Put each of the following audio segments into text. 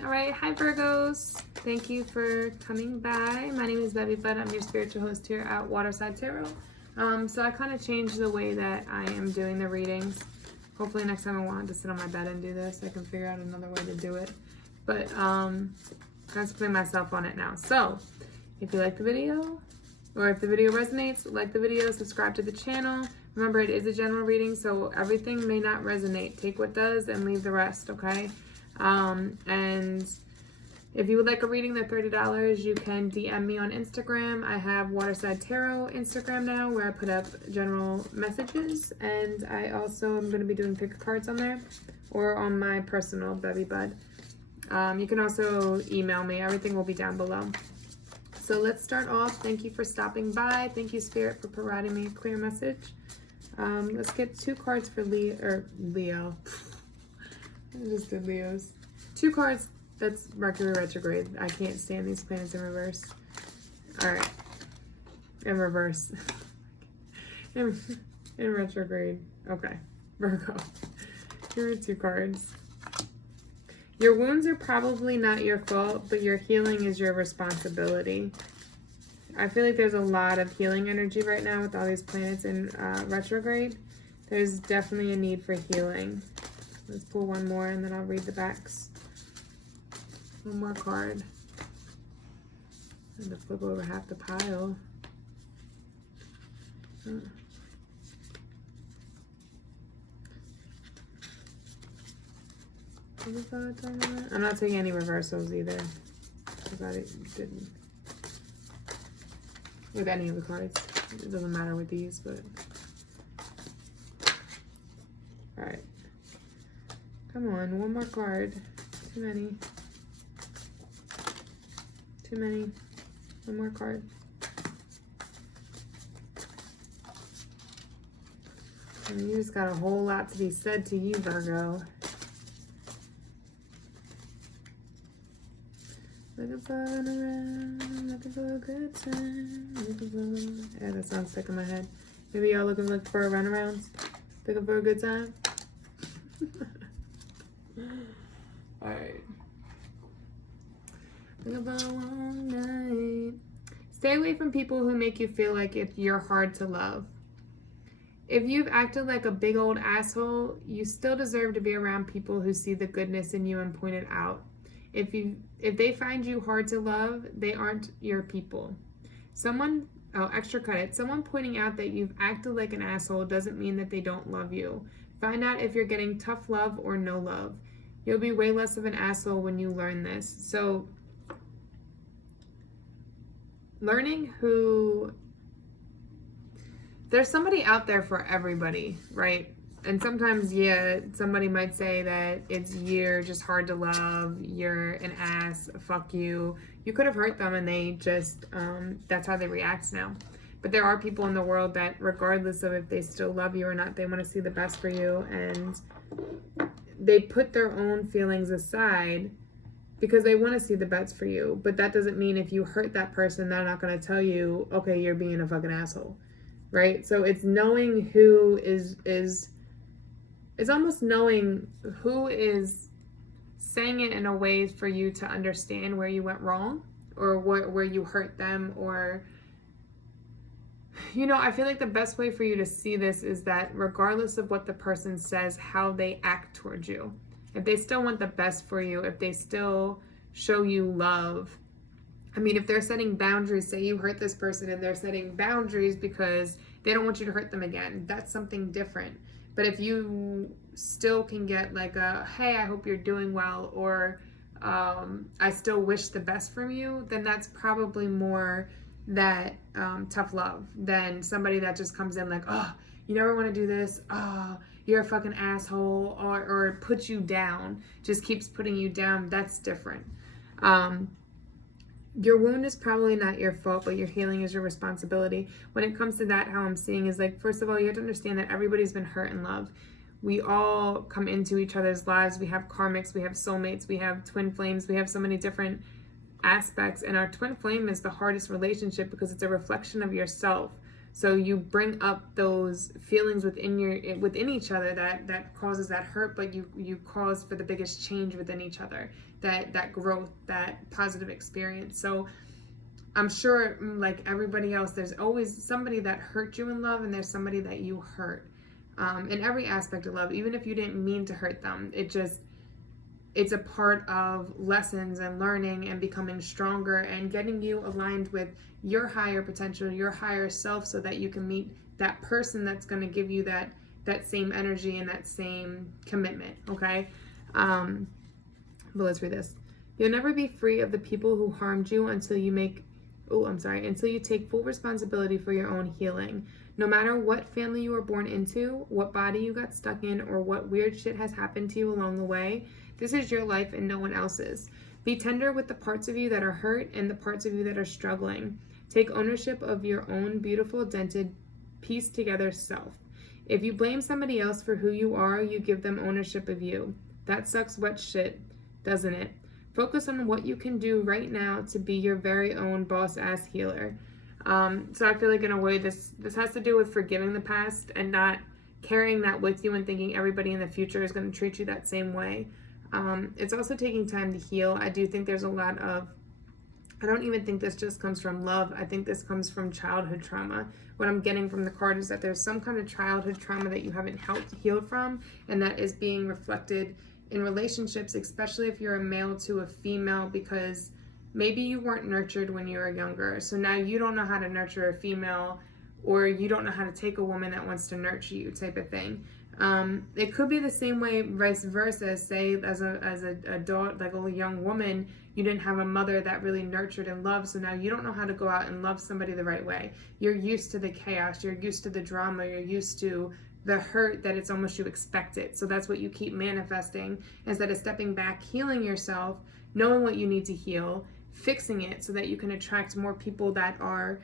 All right, hi Virgos. Thank you for coming by. My name is bevybud. I'm your spiritual host here at Waterside Tarot. So I kind of changed the way that I am doing the readings. Hopefully next time I want to sit on my bed and do this, I can figure out another way to do it. But I'm putting myself on it now. So if you like the video, or if the video resonates, like the video, subscribe to the channel. Remember, it is a general reading, so everything may not resonate. Take what does and leave the rest, okay? And if you would like a reading, they're $30. You can DM me on Instagram. I have Waterside Tarot Instagram now, where I put up general messages, and I also am going to be doing pick cards on there, or on my personal bevybud. You can also email me. Everything will be down below. So let's start off. Thank you for stopping by. Thank you, Spirit, for providing me a clear message. Let's get 2 cards for Leo. I just did Leos. 2 cards. That's Mercury retrograde. I can't stand these planets in reverse. Alright. In reverse. in retrograde. Okay. Virgo. Here are 2 cards. Your wounds are probably not your fault, but your healing is your responsibility. I feel like there's a lot of healing energy right now with all these planets in retrograde. There's definitely a need for healing. Let's pull one more and then I'll read the backs. One more card. And to flip over half the pile. Oh. I'm not taking any reversals either, because I didn't with any of the cards. It doesn't matter with these, but all right. Come on, one more card. Too many. Too many. One more card. And you just got a whole lot to be said to you, Virgo. Looking for an around, looking for a good time, looking for... Yeah, that song's stuck in my head. Maybe y'all looking for a runaround? Looking for a good time? Alright. Looking for a long night. Stay away from people who make you feel like you're hard to love. If you've acted like a big old asshole, you still deserve to be around people who see the goodness in you and point it out. If they find you hard to love, they aren't your people. Extra credit. Someone pointing out that you've acted like an asshole doesn't mean that they don't love you. Find out if you're getting tough love or no love. You'll be way less of an asshole when you learn this. So, learning there's somebody out there for everybody, right? And sometimes, yeah, somebody might say that you're just hard to love, you're an ass, fuck you. You could have hurt them and they just, that's how they react now. But there are people in the world that, regardless of if they still love you or not, they want to see the best for you. And they put their own feelings aside because they want to see the best for you. But that doesn't mean if you hurt that person, they're not going to tell you, okay, you're being a fucking asshole, right? So it's knowing who it's almost knowing who is saying it in a way for you to understand where you went wrong or where you hurt them, or, I feel like the best way for you to see this is that regardless of what the person says, how they act towards you, if they still want the best for you, if they still show you love, if they're setting boundaries, say you hurt this person and they're setting boundaries because they don't want you to hurt them again, that's something different. But if you still can get like a, hey, I hope you're doing well, or I still wish the best from you, then that's probably more that tough love than somebody that just comes in like, oh, you never want to do this, oh, you're a fucking asshole, or puts you down, just keeps putting you down. That's different. Your wound is probably not your fault, but your healing is your responsibility. When it comes to that, how I'm seeing is like, first of all, you have to understand that everybody's been hurt in love. We all come into each other's lives. We have karmics, we have soulmates, we have twin flames, we have so many different aspects. And our twin flame is the hardest relationship because it's a reflection of yourself. So you bring up those feelings within each other that causes that hurt, but you cause for the biggest change within each other. that growth, that positive experience. So I'm sure, like everybody else, there's always somebody that hurt you in love, and there's somebody that you hurt in every aspect of love, even if you didn't mean to hurt them. It's a part of lessons and learning and becoming stronger and getting you aligned with your higher potential, your higher self, so that you can meet that person that's going to give you that same energy and that same commitment. Okay. But let's read this. You'll never be free of the people who harmed you until you take full responsibility for your own healing. No matter what family you were born into, what body you got stuck in, or what weird shit has happened to you along the way, this is your life and no one else's. Be tender with the parts of you that are hurt and the parts of you that are struggling. Take ownership of your own beautiful, dented, pieced together self. If you blame somebody else for who you are, you give them ownership of you. That sucks wet shit, doesn't it? Focus on what you can do right now to be your very own boss-ass healer. So I feel like in a way this has to do with forgiving the past and not carrying that with you and thinking everybody in the future is going to treat you that same way. It's also taking time to heal. I do think there's a lot of, I don't even think this just comes from love. I think this comes from childhood trauma. What I'm getting from the card is that there's some kind of childhood trauma that you haven't healed from, and that is being reflected in relationships, especially if you're a male to a female, because maybe you weren't nurtured when you were younger. So now you don't know how to nurture a female, or you don't know how to take a woman that wants to nurture you, type of thing. It could be the same way, vice versa. Say as a adult, like a young woman, you didn't have a mother that really nurtured and loved, so now you don't know how to go out and love somebody the right way. You're used to the chaos, you're used to the drama, you're used to the hurt, that it's almost you expect it. So that's what you keep manifesting, instead of stepping back, healing yourself, knowing what you need to heal, fixing it so that you can attract more people that are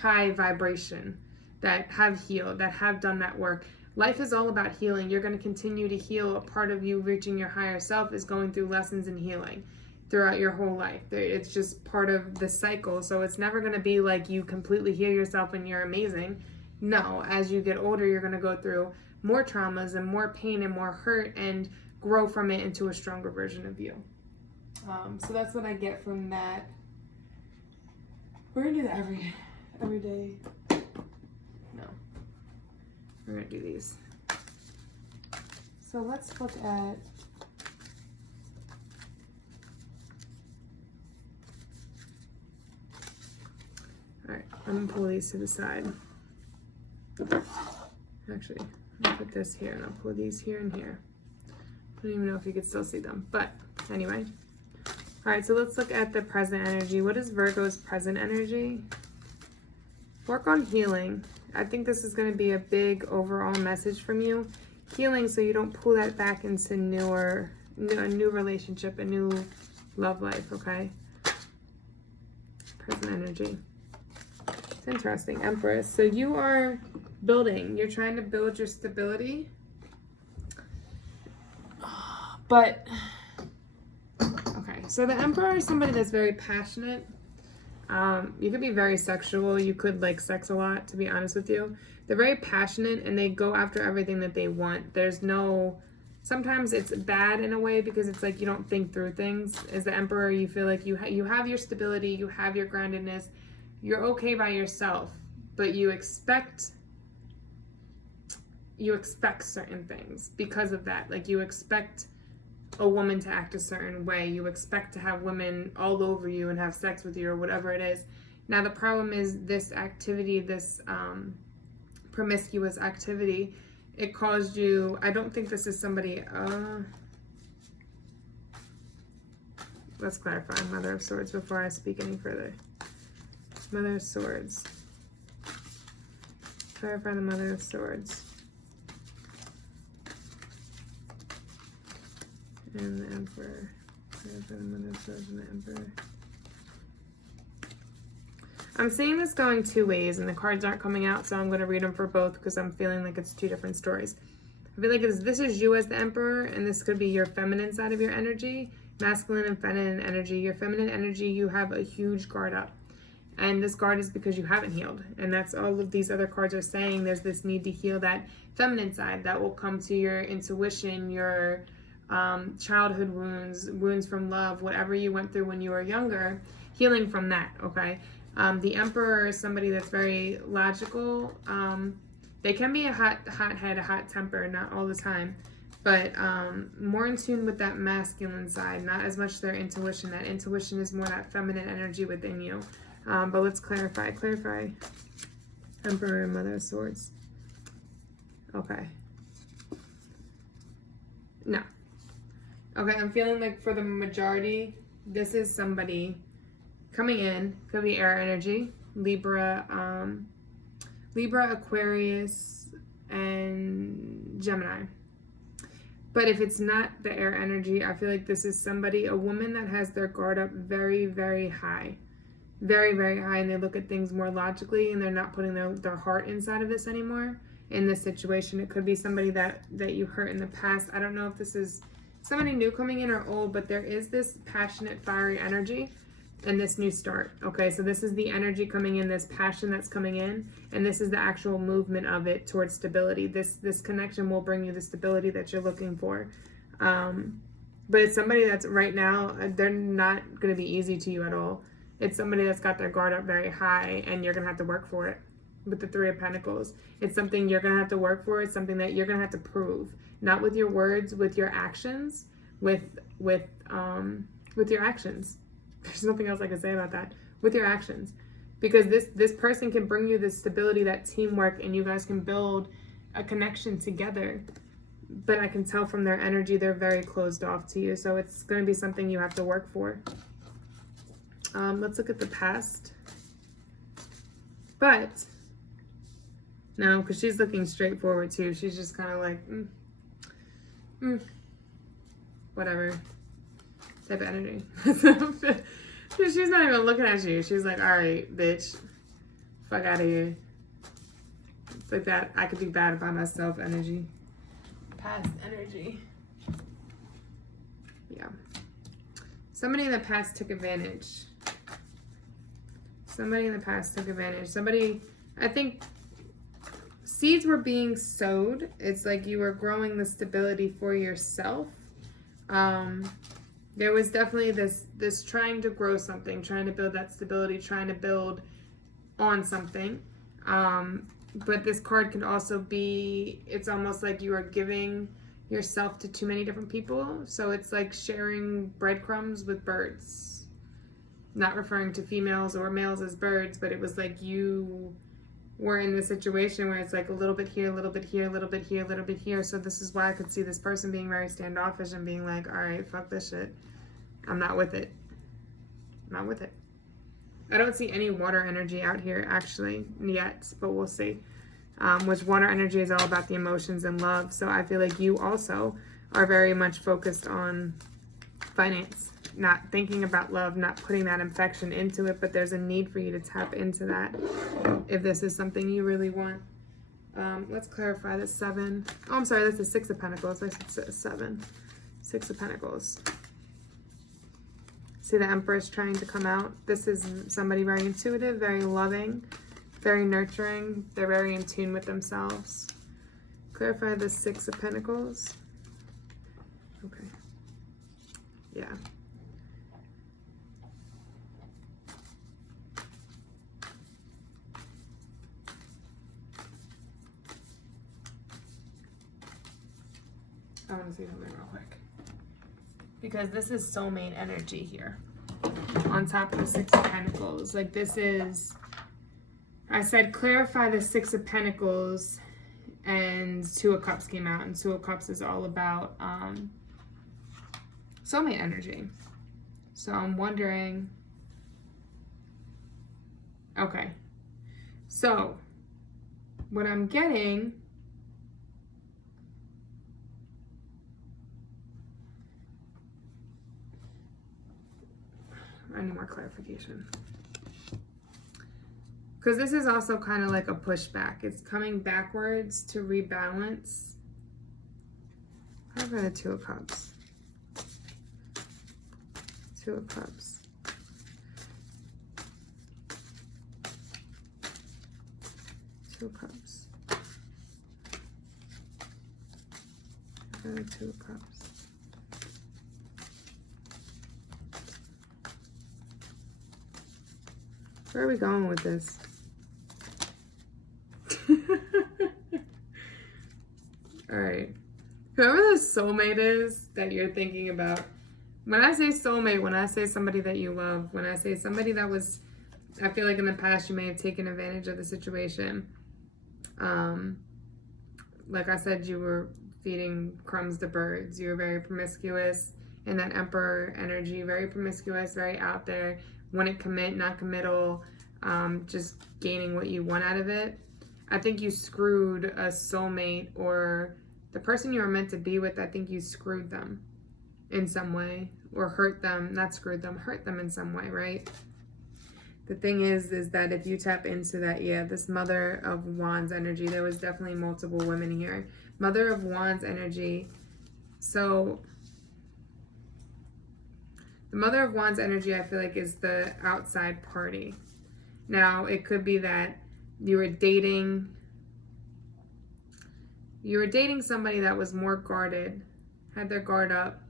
high vibration, that have healed, that have done that work. Life is all about healing. You're going to continue to heal. A part of you reaching your higher self is going through lessons and healing throughout your whole life. It's just part of the cycle. So it's never going to be like you completely heal yourself and you're amazing. No, as you get older, you're going to go through more traumas and more pain and more hurt and grow from it into a stronger version of you. So that's what I get from that. We're going to do that every day. No. We're going to do these. So let's look at alright, I'm going to pull these to the side. Actually, I'll put this here and I'll pull these here and here. I don't even know if you could still see them, but anyway. Alright, so let's look at the present energy. What is Virgo's present energy? Work on healing. I think this is going to be a big overall message from you. Healing so you don't pull that back into a new relationship, a new love life, okay? Present energy. It's interesting. Empress. So you are building. You're trying to build your stability. But, okay. So the Emperor is somebody that's very passionate. You could be very sexual. You could like sex a lot, to be honest with you. They're very passionate and they go after everything that they want. There's no, sometimes it's bad in a way because it's like you don't think through things. As the Emperor, you feel like you have your stability, you have your groundedness, you're okay by yourself, but you expect certain things because of that. Like you expect a woman to act a certain way. You expect to have women all over you and have sex with you or whatever it is. Now the problem is this activity, this promiscuous activity, it caused you, I don't think this is somebody, let's clarify Mother of Swords before I speak any further. Mother of Swords. Clarify the Mother of Swords. And the Emperor. Clarify the Mother of Swords and the Emperor. I'm seeing this going two ways, and the cards aren't coming out, so I'm going to read them for both because I'm feeling like it's two different stories. I feel like this is you as the Emperor, and this could be your feminine side of your energy, masculine and feminine energy. Your feminine energy, you have a huge guard up. And this guard is because you haven't healed. And that's all of these other cards are saying. There's this need to heal that feminine side that will come to your intuition, your childhood wounds, wounds from love, whatever you went through when you were younger, healing from that, okay? The Emperor is somebody that's very logical. They can be a hot head, a hot temper, not all the time, but more in tune with that masculine side, not as much their intuition. That intuition is more that feminine energy within you. But let's clarify. Emperor and Mother of Swords. Okay. No. Okay, I'm feeling like for the majority, this is somebody coming in. Could be air energy. Libra, Aquarius, and Gemini. But if it's not the air energy, I feel like this is somebody, a woman that has their guard up very, very high. Very, very high, and they look at things more logically, and they're not putting their heart inside of this anymore in this situation. It could be somebody that you hurt in the past. I don't know if this is somebody new coming in or old, but there is this passionate, fiery energy and this new start. Okay, so this is the energy coming in, this passion that's coming in, and this is the actual movement of it towards stability. This connection will bring you the stability that you're looking for. But it's somebody that's right now, they're not going to be easy to you at all. It's somebody that's got their guard up very high, and you're going to have to work for it. With the Three of Pentacles, it's something you're going to have to work for. It's something that you're going to have to prove, not with your words, with your actions, with your actions. There's nothing else I can say about that. With your actions, because this person can bring you this stability, that teamwork, and you guys can build a connection together. But I can tell from their energy, they're very closed off to you. So it's going to be something you have to work for. Let's look at the past. But no, because she's looking straight forward too. She's just kind of like, whatever type of energy. She's not even looking at you. She's like, all right, bitch, fuck out of here. It's like that I could be bad by myself energy. Past energy. Yeah. Somebody in the past took advantage. Somebody, I think seeds were being sowed. It's like you were growing the stability for yourself. There was definitely this trying to grow something, trying to build that stability, trying to build on something. But this card can also be, it's almost like you are giving yourself to too many different people. So it's like sharing breadcrumbs with birds. Not referring to females or males as birds, but it was like you were in the situation where it's like a little bit here, a little bit here, a little bit here, a little bit here. So this is why I could see this person being very standoffish and being like, all right, fuck this shit. I'm not with it. Not with it. I don't see any water energy out here actually yet, but we'll see. Which water energy is all about the emotions and love. So I feel like you also are very much focused on finance. Not thinking about love, not putting that affection into it, but there's a need for you to tap into that if this is something you really want. Let's clarify the 7. Oh, I'm sorry, that's the 6 of Pentacles. I said 7. 6 of Pentacles. See, the Empress trying to come out. This is somebody very intuitive, very loving, very nurturing. They're very in tune with themselves. Clarify the 6 of Pentacles. Okay. Yeah. I want to say something real quick. Because this is soulmate energy here. On top of the 6 of Pentacles. Like this is, I said clarify the 6 of Pentacles and 2 of Cups came out. And 2 of Cups is all about soulmate energy. So I'm wondering, okay. So what I'm getting, I need more clarification. Because this is also kind of like a pushback. It's coming backwards to rebalance. How about the 2 of Cups? 2 of Cups. 2 of Cups. How about the 2 of Cups? Where are we going with this? All right. Whoever the soulmate is that you're thinking about, when I say soulmate, when I say somebody that you love, when I say somebody that was, I feel like in the past you may have taken advantage of the situation. Like I said, you were feeding crumbs to birds. You were very promiscuous in that Emperor energy, very promiscuous, very out there, wouldn't commit, not committal, just gaining what you want out of it. I think you screwed a soulmate, or the person you were meant to be with. I think you screwed them in some way, or hurt them, not screwed them, hurt them in some way, right? The thing is that if you tap into that, yeah, this Mother of Wands energy, there was definitely multiple women here. Mother of Wands energy. So the Mother of Wands energy, I feel like, is the outside party. Now, it could be that you were dating somebody that was more guarded, had their guard up,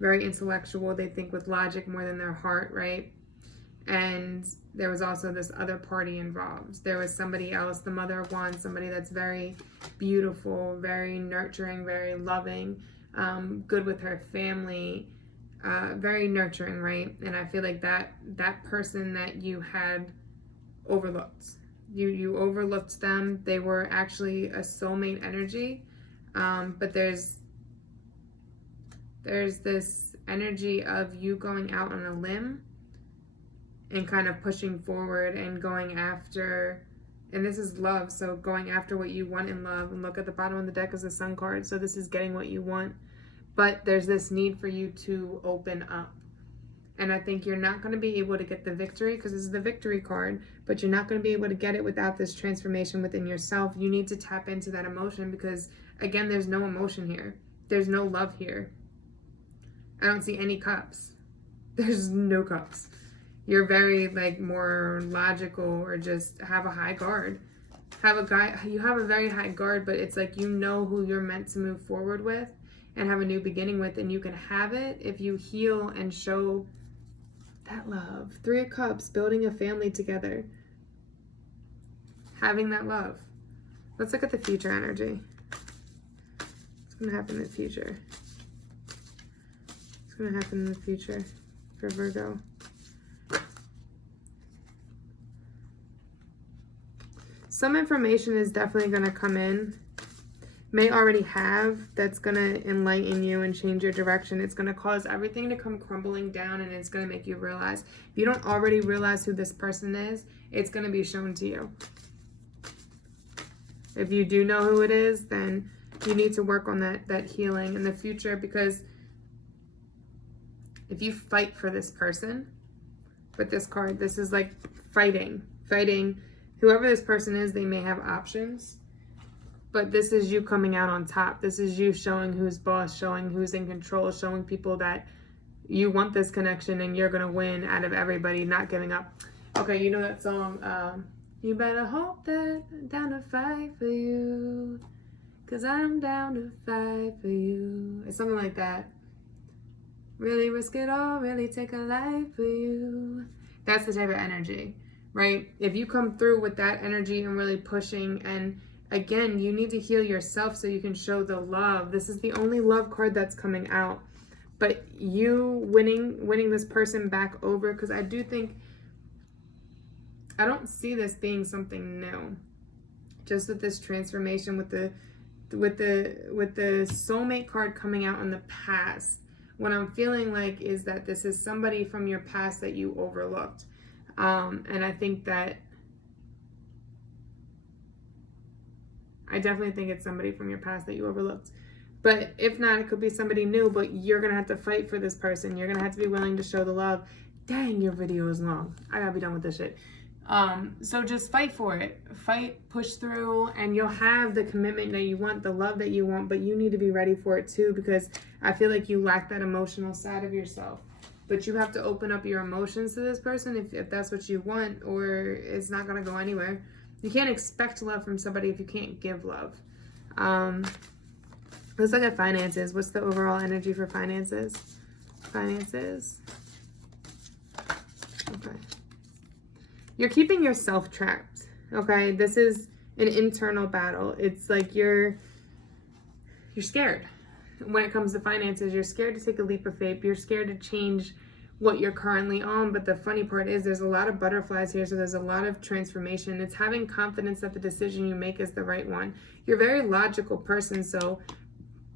very intellectual. They think with logic more than their heart, right? And there was also this other party involved. There was somebody else, the Mother of Wands, somebody that's very beautiful, very nurturing, very loving, good with her family, very nurturing, right? And I feel like that person that you had overlooked. You overlooked them. They were actually a soulmate energy, but there's this energy of you going out on a limb and kind of pushing forward and going after, and this is love, so going after what you want in love. And look, at the bottom of the deck is the Sun card, so this is getting what you want, but there's this need for you to open up. And I think you're not going to be able to get the victory, because this is the Victory card, but you're not going to be able to get it without this transformation within yourself. You need to tap into that emotion, because again, there's no emotion here. There's no love here. I don't see any cups. There's no cups. You're very like more logical, or just have a high guard. You have a very high guard, but it's like you know who you're meant to move forward with and have a new beginning with, and you can have it if you heal and show that love. 3 of Cups, building a family together. Having that love. Let's look at the future energy. What's going to happen in the future? What's going to happen in the future for Virgo? Some information is definitely going to come in. May already have, that's going to enlighten you and change your direction. It's going to cause everything to come crumbling down, and it's going to make you realize. If you don't already realize who this person is, it's going to be shown to you. If you do know who it is, then you need to work on that healing in the future, because if you fight for this person with this card, this is like fighting. Whoever this person is, they may have options. But this is you coming out on top. This is you showing who's boss, showing who's in control, showing people that you want this connection and you're going to win out of everybody, not giving up. Okay, you know that song, you better hope that I'm down to fight for you, 'cause I'm down to fight for you. It's something like that. Really risk it all, really take a life for you. That's the type of energy, right? If you come through with that energy and really pushing, and again, you need to heal yourself so you can show the love. This is the only love card that's coming out. But you winning this person back over, because I do think, I don't see this being something new. Just with this transformation, with the soulmate card coming out in the past, what I'm feeling like is that this is somebody from your past that you overlooked. And I think that I definitely think it's somebody from your past that you overlooked. But if not, it could be somebody new, but you're going to have to fight for this person. You're going to have to be willing to show the love. Dang, your video is long. I got to be done with this shit. So just fight for it. Fight, push through, and you'll have the commitment that you want, the love that you want, but you need to be ready for it too, because I feel like you lack that emotional side of yourself. But you have to open up your emotions to this person if that's what you want, or it's not going to go anywhere. You can't expect love from somebody if you can't give love. Let's look at finances. What's the overall energy for finances? Finances. Okay. you're keeping yourself trapped, okay? This is an internal battle. It's like you're scared. When it comes to finances, you're scared to take a leap of faith. You're scared to change what you're currently on. But the funny part is there's a lot of butterflies here, so there's a lot of transformation. It's having confidence that the decision you make is the right one. You're a very logical person, so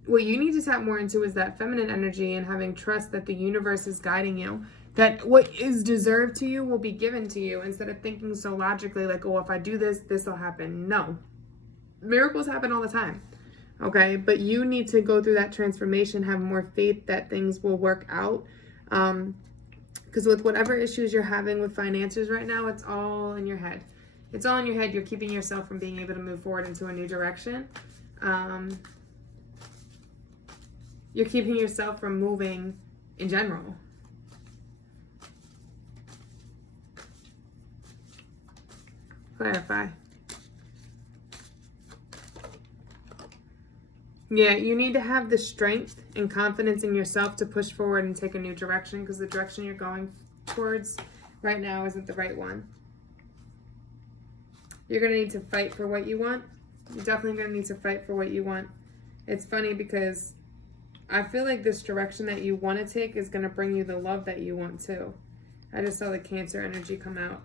what you need to tap more into is that feminine energy and having trust that the universe is guiding you, that what is deserved to you will be given to you, instead of thinking so logically like, oh, if I do this, this will happen. No. Miracles happen all the time. Okay, but you need to go through that transformation, have more faith that things will work out. Because with whatever issues you're having with finances right now, it's all in your head. It's all in your head. You're keeping yourself from being able to move forward into a new direction. You're keeping yourself from moving in general. Clarify. Yeah, you need to have the strength and confidence in yourself to push forward and take a new direction, because the direction you're going towards right now isn't the right one. You're going to need to fight for what you want. You're definitely going to need to fight for what you want. It's funny because I feel like this direction that you want to take is going to bring you the love that you want too. I just saw the Cancer energy come out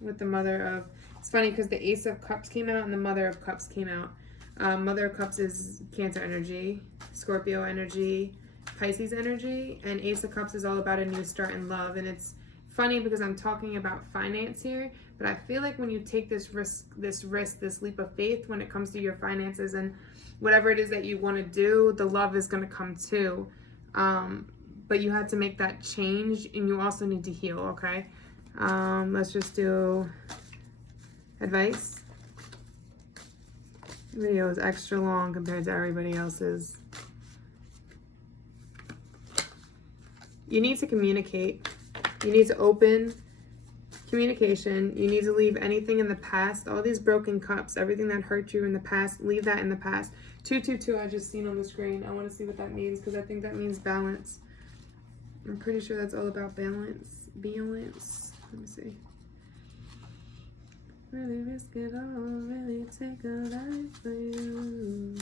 with the Mother of... It's funny because the Ace of Cups came out and the Mother of Cups came out. Mother of Cups is Cancer energy, Scorpio energy, Pisces energy, and Ace of Cups is all about a new start in love. And it's funny because I'm talking about finance here, but I feel like when you take this leap of faith when it comes to your finances and whatever it is that you want to do, the love is going to come too. But you have to make that change, and you also need to heal, okay? Let's just do advice. The video is extra long compared to everybody else's. You need to communicate. You need to open communication. You need to leave anything in the past. All these broken cups, everything that hurt you in the past, leave that in the past. 222 I just seen on the screen. I want to see what that means, because I think that means balance. I'm pretty sure that's all about balance. Balance. Let me see. Really risk it all, really take a life for you.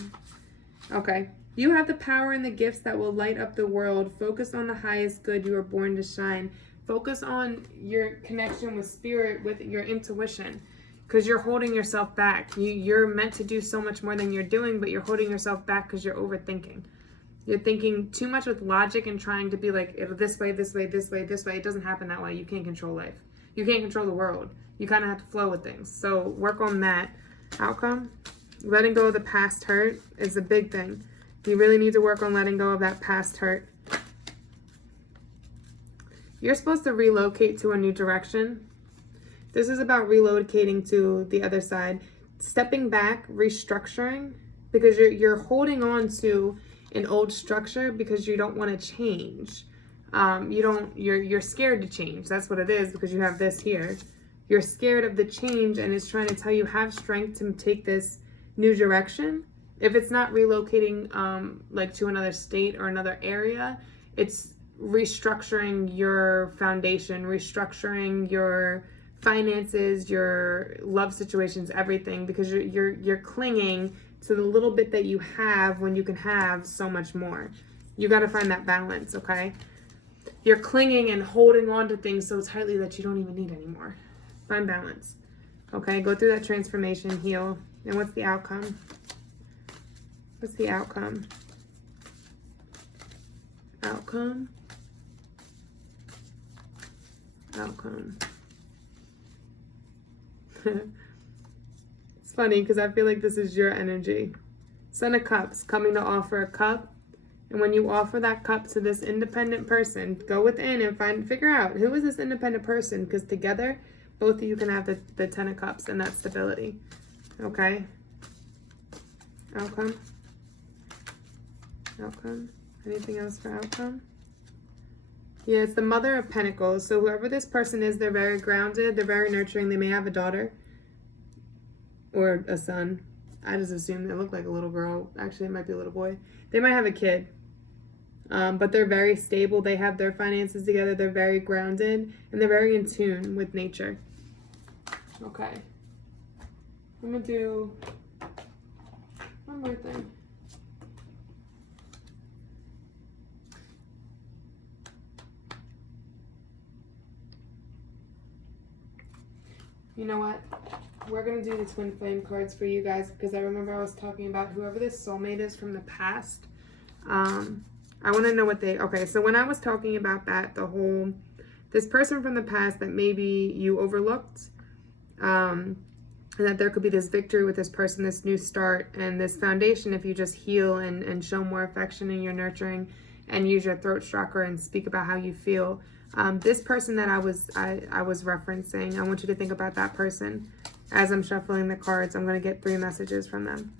Okay. You have the power and the gifts that will light up the world. Focus on the highest good. You are born to shine. Focus on your connection with spirit, with your intuition, because you're holding yourself back. You're meant to do so much more than you're doing, but you're holding yourself back because you're overthinking. You're thinking too much with logic and trying to be like, this way, this way, this way, this way. It doesn't happen that way. You can't control life. You can't control the world. You kind of have to flow with things. So work on that outcome. Letting go of the past hurt is a big thing. You really need to work on letting go of that past hurt. You're supposed to relocate to a new direction. This is about relocating to the other side. Stepping back, restructuring, because you're holding on to an old structure because you don't want to change. You're scared to change. That's what it is, because you have this here. You're scared of the change, and it's trying to tell you have strength to take this new direction. If it's not relocating like to another state or another area, it's restructuring your foundation, restructuring your finances, your love situations, everything, because you're clinging to the little bit that you have when you can have so much more. You got to find that balance, okay? You're clinging and holding on to things so tightly that you don't even need anymore. Find balance. Okay, go through that transformation, heal. And what's the outcome? What's the outcome? Outcome. Outcome. It's funny because I feel like this is your energy. Son of Cups, coming to offer a cup. And when you offer that cup to this independent person, go within and figure out who is this independent person, because together, both of you can have the 10 of Cups and that stability. Okay? Outcome. Outcome. Anything else for outcome? Yeah, it's the Mother of Pentacles. So whoever this person is, they're very grounded. They're very nurturing. They may have a daughter or a son. I just assume they look like a little girl. Actually, it might be a little boy. They might have a kid. But they're very stable. They have their finances together. They're very grounded. And they're very in tune with nature. Okay. I'm gonna do one more thing. You know what? We're going to do the twin flame cards for you guys because I remember I was talking about whoever this soulmate is from the past. I want to know what they... Okay, so when I was talking about that, this person from the past that maybe you overlooked, and that there could be this victory with this person, this new start, and this foundation if you just heal and show more affection in your nurturing and use your throat chakra and speak about how you feel. This person that I was referencing, I want you to think about that person. As I'm shuffling the cards, I'm going to get 3 messages from them.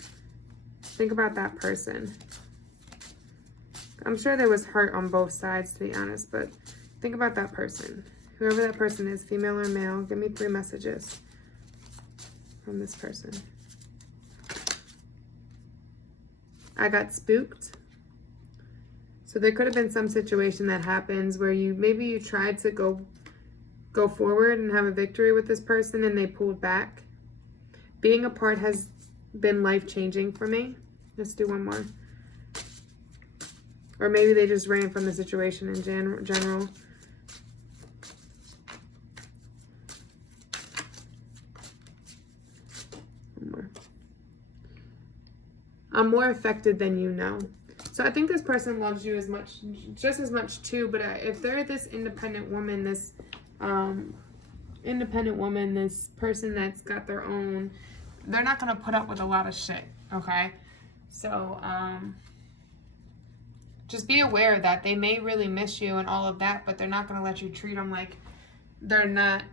Think about that person. I'm sure there was hurt on both sides, to be honest, but think about that person. Whoever that person is, female or male, give me 3 messages from this person. I got spooked. So there could have been some situation that happens where maybe you tried to go forward and have a victory with this person and they pulled back. Being apart has been life-changing for me. Let's do one more. Or maybe they just ran from the situation in general. One more. I'm more affected than you know. So I think this person loves you just as much too, but if they're this independent woman, this person that's got their own, they're not going to put up with a lot of shit, okay? So just be aware that they may really miss you and all of that, but they're not going to let you treat them like they're not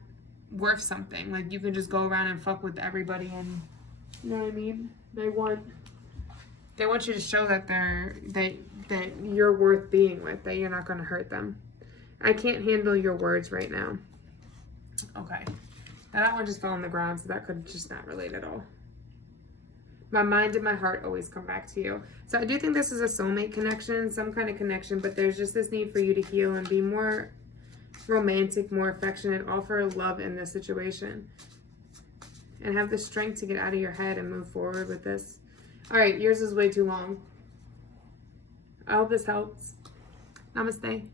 worth something. Like you can just go around and fuck with everybody and, you know what I mean? They want you to show that that you're worth being with, that you're not going to hurt them. I can't handle your words right now. Okay. Now that one just fell on the ground, so that could just not relate at all. My mind and my heart always come back to you. So I do think this is a soulmate connection, some kind of connection, but there's just this need for you to heal and be more romantic, more affectionate, offer love in this situation. And have the strength to get out of your head and move forward with this. All right, yours is way too long. I hope this helps. Namaste.